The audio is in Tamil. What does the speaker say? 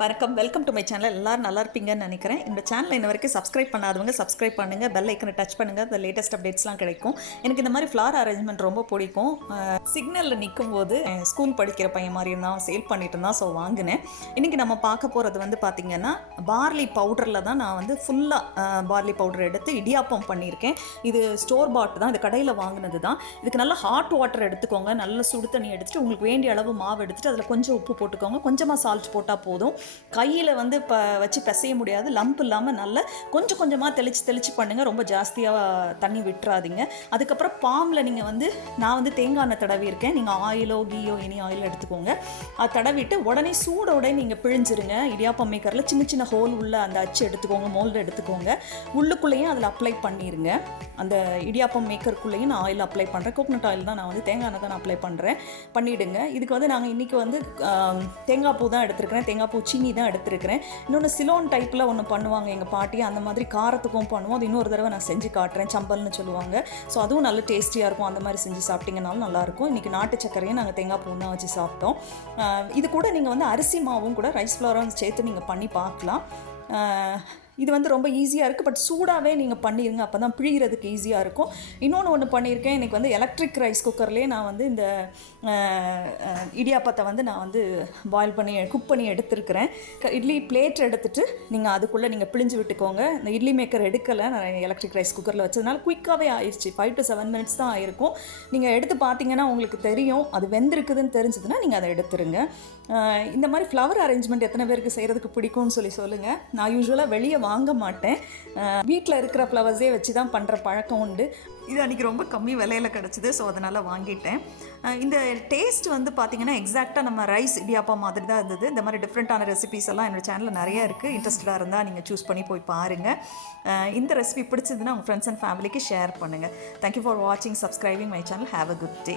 வணக்கம், வெல்கம் டு மை சேனல். எல்லாரும் நல்லா இருப்பீங்கன்னு நினைக்கிறேன். இந்த சேனலை இன்ன வரைக்கும் சப்ஸ்கிரைப் பண்ணாதவங்க சப்ஸ்கிரைப் பண்ணுங்கள், பெல் ஐக்கனை டச் பண்ணுங்கள், அந்த லேட்டஸ்ட் அப்டேட்ஸ்லாம் கிடைக்கும். எனக்கு இந்த மாதிரி ஃப்ளவர் அரேஞ்ச்மெண்ட் ரொம்ப பிடிக்கும். சிக்னலில் நிற்கும் போது ஸ்கூல் படிக்கிற பையன் மாதிரி இருந்தால் சேல் பண்ணிட்டு இருந்தான், ஸோ வாங்கினேன். இன்றைக்கி நம்ம பார்க்க போகிறது வந்து பார்த்திங்கன்னா பார்லி பவுடரில் தான் நான் வந்து ஃபுல்லாக பார்லி பவுடர் எடுத்து இடியாப்பம் பண்ணியிருக்கேன். இது ஸ்டோர் பாட் தான், இது கடையில் வாங்கினது தான். இதுக்கு நல்லா ஹாட் வாட்டர் எடுத்துக்கோங்க, நல்ல சுடு தண்ணி எடுத்துகிட்டு உங்களுக்கு வேண்டிய அளவு மாவு எடுத்துகிட்டு அதில் கொஞ்சம் உப்பு போட்டுக்கோங்க, கொஞ்சமாக சால்ட் போட்டால் போதும். கையில் வந்து வச்சு பிசைய முடியாது, லம்ப் இல்லாமல் நல்லா கொஞ்சம் கொஞ்சமாக தெளித்து பண்ணுங்கள், ரொம்ப ஜாஸ்தியாக தண்ணி விட்டுறாதீங்க. அதுக்கப்புறம் பாமில் நீங்கள் வந்து நான் வந்து தேங்காய் எண்ணெய் தடவி இருக்கேன், நீங்கள் ஆயிலோ கீயோ எனி ஆயில் எடுத்துக்கோங்க. அது தடவிட்டு உடனே சூடோட நீங்கள் பிழிஞ்சிருங்க. இடியாப்பம் மேக்கரில் சின்ன சின்ன ஹோல் உள்ள அந்த அச்சு எடுத்துக்கோங்க, மோல்டு எடுத்துக்கோங்க, உள்ளுக்குள்ளேயும் அதில் அப்ளை பண்ணிடுங்க. அந்த இடியாப்பம் மேக்கருக்குள்ளேயும் நான் ஆயில் அப்ளை பண்ணுறேன். கோகனட் ஆயில் தான், நான் வந்து தேங்காய் எண்ணெய் தான் நான் அப்ளை பண்ணுறேன். பண்ணிவிடுங்க. இதுக்கு வந்து நாங்கள் இன்றைக்கி வந்து தேங்காய் பூ தான் எடுத்துருக்கிறேன், தேங்காய் பூ சீனி தான் எடுத்துருக்கிறேன். இன்னொன்று சிலோன் டைப்பில் ஒன்று பண்ணுவாங்க எங்கள் பாட்டி, அந்த மாதிரி காரத்துக்கும் பண்ணுவோம். அது இன்னொரு தடவை நான் செஞ்சு காட்டுறேன், சம்பல்னு சொல்லுவாங்க. ஸோ அதுவும் நல்ல டேஸ்டியாக இருக்கும். அந்த மாதிரி செஞ்சு சாப்பிட்டிங்கனாலும் நல்லாயிருக்கும். இன்றைக்கி நாட்டு சக்கரையும் நாங்கள் தேங்காய் பூ தான் வச்சு சாப்பிட்டோம். இது கூட நீங்கள் வந்து அரிசி மாவும் கூட ரைஸ் ஃப்ளவரும் சேர்த்து நீங்கள் பண்ணி பார்க்கலாம். இது வந்து ரொம்ப ஈஸியாக இருக்குது, பட் சூடாகவே நீங்கள் பண்ணிடுங்க, அப்போ தான் பிழிகிறதுக்கு ஈஸியாக இருக்கும். இன்னொன்று ஒன்று பண்ணியிருக்கேன், இன்றைக்கி வந்து எலக்ட்ரிக் ரைஸ் குக்கர்லேயே நான் வந்து இந்த இடியாப்பத்தை வந்து நான் வந்து பாயில் பண்ணி குக் பண்ணி எடுத்துருக்கிறேன். இட்லி பிளேட் எடுத்துகிட்டு நீங்கள் அதுக்குள்ளே நீங்கள் பிழிஞ்சு விட்டுக்கோங்க. இந்த இட்லி மேக்கர் எடுக்கலை, நான் எலக்ட்ரிக் ரைஸ் குக்கரில் வச்சதுனால குயிக்காகவே ஆயிடுச்சு. 5 to 7 minutes தான் ஆயிருக்கும். நீங்கள் எடுத்து பார்த்தீங்கன்னா உங்களுக்கு தெரியும், அது வெந்திருக்குதுன்னு தெரிஞ்சதுன்னா நீங்கள் அதை எடுத்துருங்க. இந்த மாதிரி ஃப்ளவர் அரேஞ்ச்மெண்ட் எத்தனை பேருக்கு செய்கிறதுக்கு பிடிக்கும்னு சொல்லுங்கள். நான் யூஸ்வலாக வெளியே வாங்க மாட்டேன், வீட்டில் இருக்கிற ஃப்ளவர்ஸே வச்சு தான் பண்ணுற பழக்கம் உண்டு. இது அன்றைக்கி ரொம்ப கம்மி விலையில் கிடச்சிது, ஸோ அதனால் வாங்கிட்டேன். இந்த டேஸ்ட் வந்து பார்த்திங்கன்னா எக்ஸாக்டாக நம்ம ரைஸ் இடியாப்பா மாதிரி தான் இருந்தது. இந்த மாதிரி டிஃப்ரெண்ட்டான ரெசிபீஸ் எல்லாம் என்னோடய சேனலில் நிறையா இருக்குது. இன்ட்ரெஸ்டடாக இருந்தால் நீங்கள் சூஸ் பண்ணி போய் பாருங்கள். இந்த ரெசிபி பிடிச்சதுன்னா உங்கள் ஃப்ரெண்ட்ஸ் அண்ட் ஃபேமிலிக்கு ஷேர் பண்ணுங்கள். தேங்க்யூ ஃபார் வாட்சிங், subscribing my channel. Have a good day.